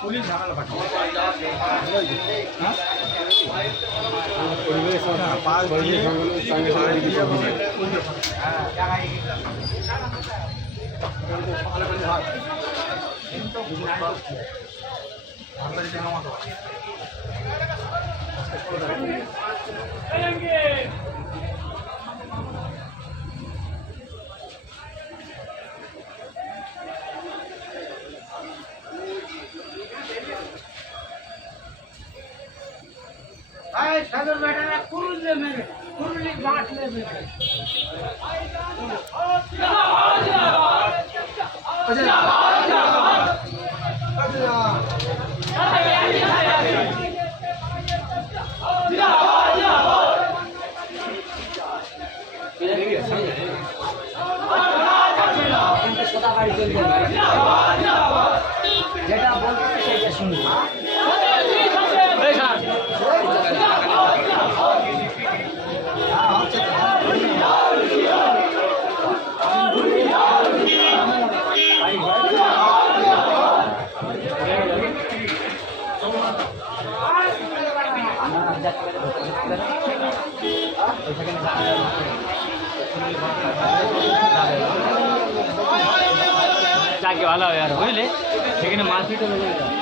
Police ঝামেলা সাদর বেটারা কুরুলে মেরে কুরুলি বাটলে মেরে যেটা বলতে সেটা শুনবো যাকে ভালো হয় আর বুঝলে সেখানে মারপিটও হয়ে যায়।